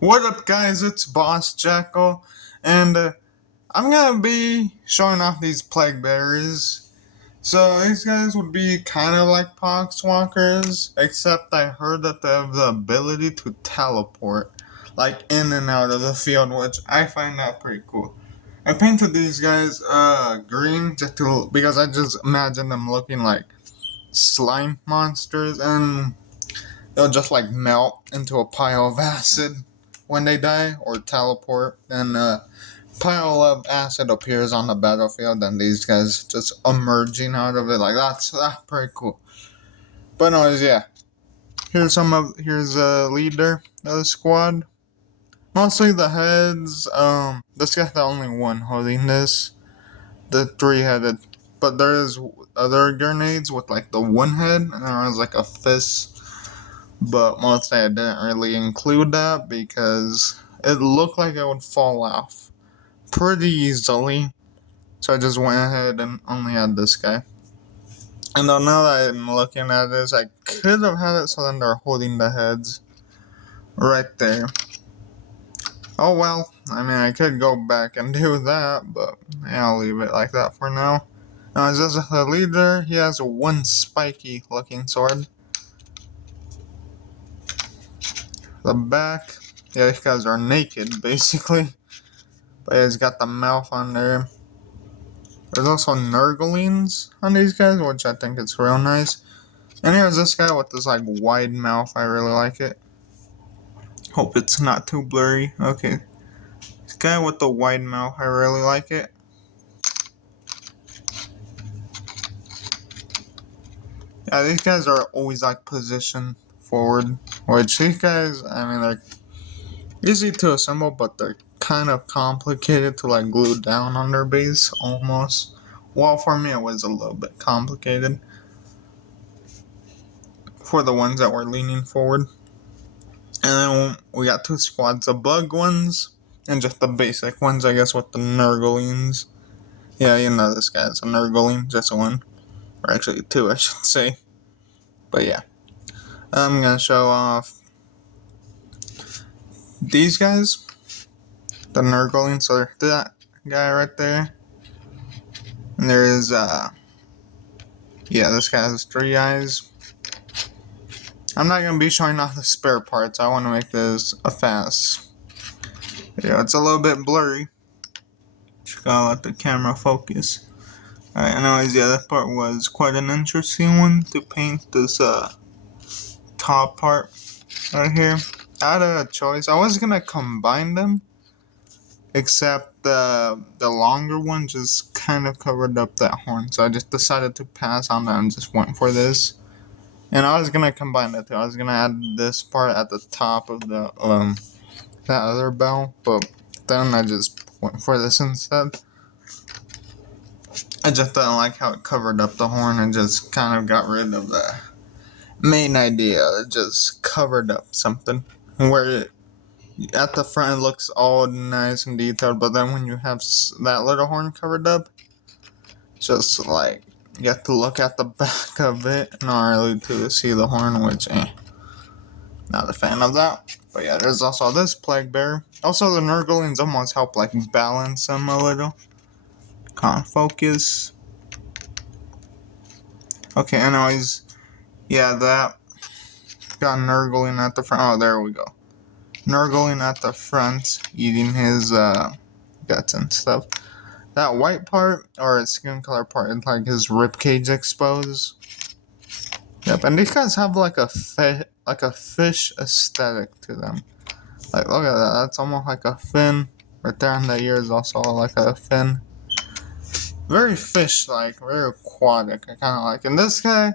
What up, guys? It's Boss Jackal, and I'm gonna be showing off these plague berries. So these guys would be kind of like poxwalkers, except I heard that they have the ability to teleport, like in and out of the field, which I find that pretty cool. I painted these guys green because I just imagine them looking like slime monsters, and they'll just like melt into a pile of acid when they die or teleport, and a pile of acid appears on the battlefield, and these guys just emerging out of it. Like that's pretty cool. But anyways, yeah. Here's a leader of the squad. Mostly the heads. This guy's the only one holding this. The three-headed. But there's other grenades with like the one head, and there's like a fist. But mostly I didn't really include that because it looked like it would fall off pretty easily. So I just went ahead and only had this guy. And now that I'm looking at this, I could have had it so then they're holding the heads right there. Oh well, I mean I could go back and do that, but yeah, I'll leave it like that for now. Now as the leader, he has one spiky looking sword. The back, yeah, these guys are naked basically. But he's got the mouth on there. There's also Nurglings on these guys, which I think is real nice. And here's this guy with this like wide mouth. I really like it. Hope it's not too blurry. Okay. This guy with the wide mouth, I really like it. Yeah, these guys are always like positioned forward. Which these guys, I mean, they're easy to assemble, but they're kind of complicated to like glue down on their base almost. Well, for me, it was a little bit complicated for the ones that were leaning forward. And then we got two squads, the bug ones and just the basic ones, I guess, with the Nurglings. Yeah, you know this guy's a Nurgling, just one. Or actually two, I should say. But yeah. I'm gonna show off these guys. The Nurglings, so that guy right there. And there is, this guy has 3 eyes. I'm not gonna be showing off the spare parts. I want to make this a fast. Yeah, it's a little bit blurry. Just gotta let the camera focus. Alright, anyways, yeah, that part was quite an interesting one to paint this top part right here. I had a choice. I was gonna combine them, except the longer one just kind of covered up that horn, so I just decided to pass on that and just went for this. And I was gonna combine the two. I was gonna add this part at the top of the that other bell, but then I just went for this instead. I just didn't like how it covered up the horn and just kind of got rid of the main idea. It just covered up something where at the front it looks all nice and detailed, but then when you have that little horn covered up, just like you have to look at the back of it, not really to see the horn, which not a fan of that. But yeah, there's also this plague bear. Also, the Nurglings almost help like balance them a little. Can't focus. Okay, anyways, yeah, that got Nurgling at the front. Oh, there we go. Nurgling at the front, eating his guts and stuff. That white part, or his skin color part, is like his ribcage exposed. Yep, and these guys have like a fish aesthetic to them. Like, look at that. That's almost like a fin. Right there on the ear is also like a fin. Very fish-like, very aquatic. I kind of like. And this guy,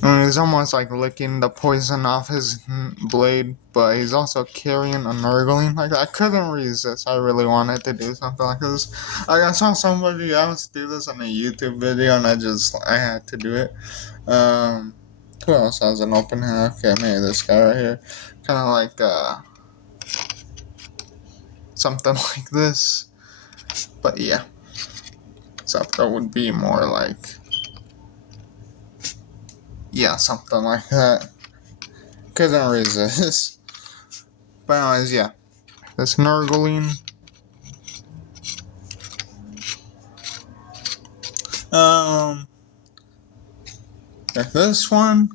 he's almost like licking the poison off his blade, but he's also carrying a Nurgling. Like, I couldn't resist. I really wanted to do something like this. Like, I saw somebody else do this on a YouTube video, and I had to do it. Who else has an open hand? Okay, maybe this guy right here. Kind of like, something like this. But yeah. Except that would be more like, yeah, something like that. Couldn't resist. But anyways, yeah. This Nurgling. This one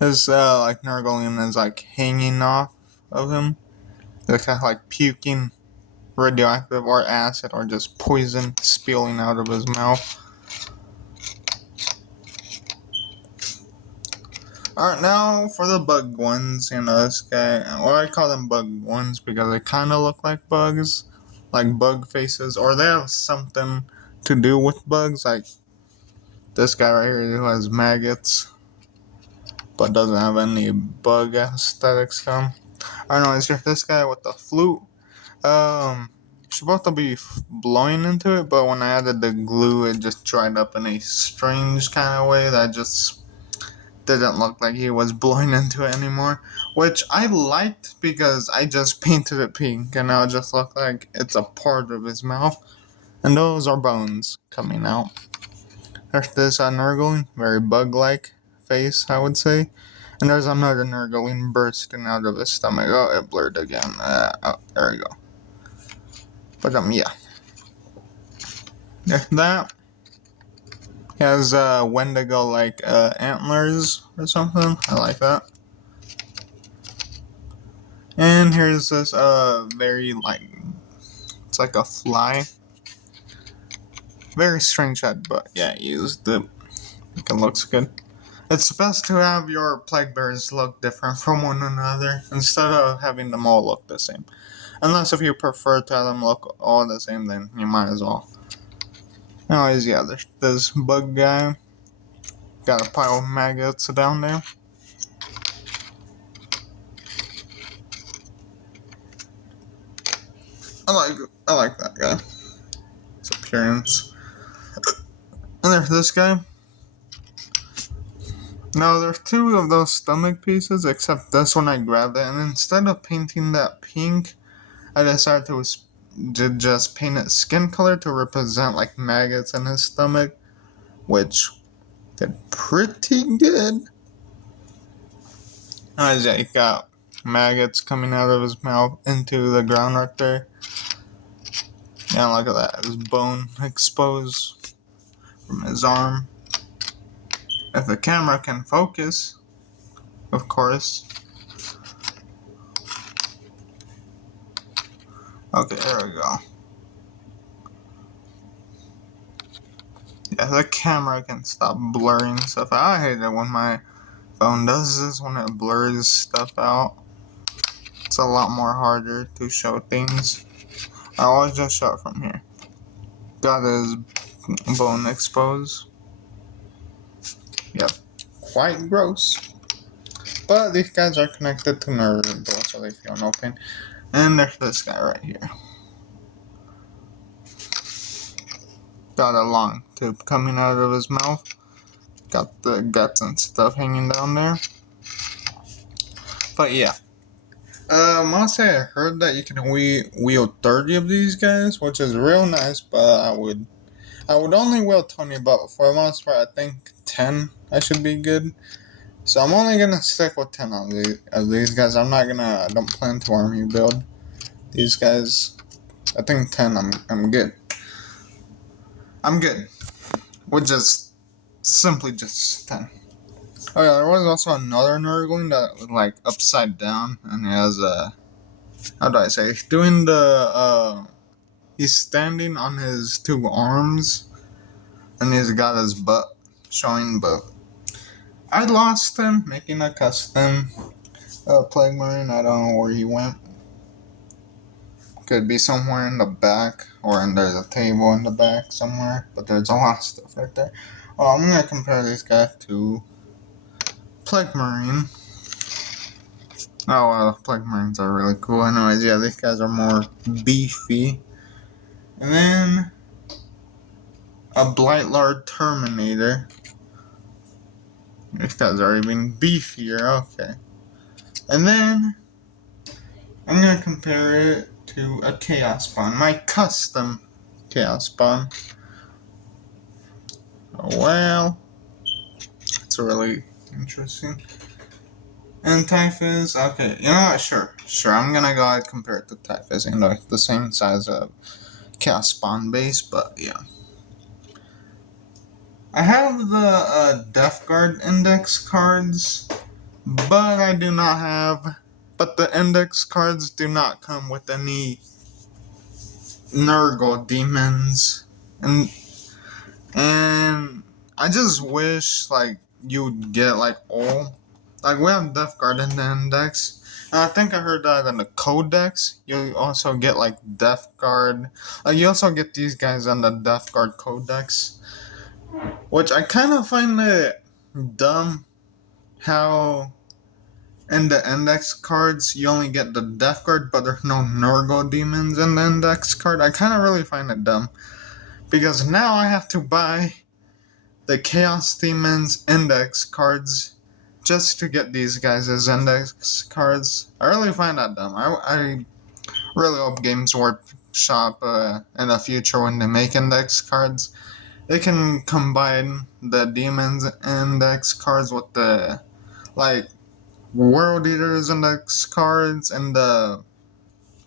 is like Nurgling is like hanging off of him. They're kind of like puking radioactive or acid or just poison spilling out of his mouth. Alright, now for the bug ones, this guy, well, I call them bug ones because they kind of look like bugs, like bug faces, or they have something to do with bugs, like this guy right here who has maggots, but doesn't have any bug aesthetics to him. I don't know, it's just this guy with the flute. Supposed to be blowing into it, but when I added the glue, it just dried up in a strange kind of way that just didn't look like he was blowing into it anymore, which I liked because I just painted it pink and now it just looked like it's a part of his mouth, and those are bones coming out. There's this Nurgling, very bug-like face, I would say, and there's another Nurgling bursting out of his stomach. Oh, it blurred again. There we go. But yeah, there's that. He has Wendigo like antlers or something. I like that. And here's this very like, it's like a fly. Very strange head, but yeah, I used it. I think it looks good. It's best to have your plague bears look different from one another instead of having them all look the same. Unless if you prefer to have them look all the same, then you might as well. Anyways, yeah, there's this bug guy. Got a pile of maggots down there. I like that guy. His appearance. And there's this guy. Now there's two of those stomach pieces, except this one I grabbed it, and instead of painting that pink, I decided to just paint it skin color to represent like maggots in his stomach, which did pretty good. Yeah, he got maggots coming out of his mouth into the ground right there. Yeah, look at that. His bone exposed from his arm. If the camera can focus, of course. Okay, there we go. Yeah, the camera can stop blurring stuff out. I hate it when my phone does this, when it blurs stuff out. It's a lot more harder to show things. I always just show it from here. Got his bone exposed. Yep, quite gross. But these guys are connected to nerve, so they feel no pain. And there's this guy right here. Got a long tube coming out of his mouth. Got the guts and stuff hanging down there. But yeah. Honestly, I heard that you can wield 30 of these guys, which is real nice, but I would only wield 20, but for the most part, I think 10 I should be good. So I'm only gonna stick with 10 of these guys. I don't plan to army build these guys. I think 10, I'm good. I'm good. With just, simply just 10. Oh yeah, there was also another Nurgling that was like upside down, and he has how do I say? Doing the he's standing on his two arms, and he's got his butt showing. But I lost him making a custom plague marine. I don't know where he went. Could be somewhere in the back, or there's a table in the back somewhere. But there's a lot of stuff right there. Oh, I'm gonna compare this guy to Plague Marine. Oh, wow, the Plague Marines are really cool. Anyways, yeah, these guys are more beefy. And then a Blightlord Terminator. These guys are even beefier, okay. And then I'm gonna compare it to a Chaos Spawn, my custom Chaos Spawn. Oh, well, it's really interesting. And Typhus, okay, you know what? Sure. I'm gonna go ahead and compare it to Typhus, and they're the same size of Chaos Spawn base, but yeah. I have the Death Guard index cards, but I do not have. But the index cards do not come with any Nurgle demons, and I just wish like you'd get like all. Like we have Death Guard in the index. And I think I heard that in the Codex, you also get like Death Guard. Like you also get these guys on the Death Guard Codex, which I kind of find it dumb how in the index cards you only get the Death Guard, but there's no Nurgle demons in the index card. I kind of really find it dumb because now I have to buy the Chaos Demons index cards just to get these guys as index cards. I really find that dumb. I really hope Games Workshop in the future when they make index cards, they can combine the Demons index cards with the like World Eaters index cards and the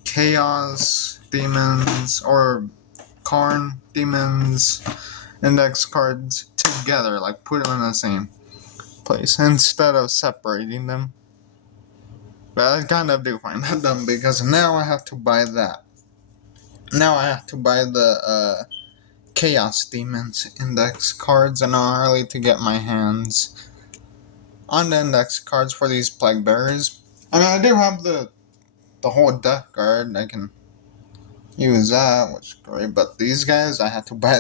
Chaos Demons or Karn Demons index cards together, like put them in the same place instead of separating them. But I kind of do find that dumb because now I have to buy that. Now I have to buy the Chaos Demons index cards in order to get my hands on the index cards for these Plague Bearers. I mean, I do have the whole Death Guard. I can use that, which is great. But these guys, I have to buy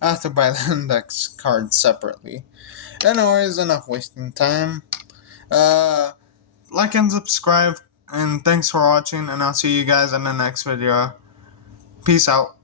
the index cards separately. Anyways, enough wasting time. Like and subscribe, and thanks for watching, and I'll see you guys in the next video. Peace out.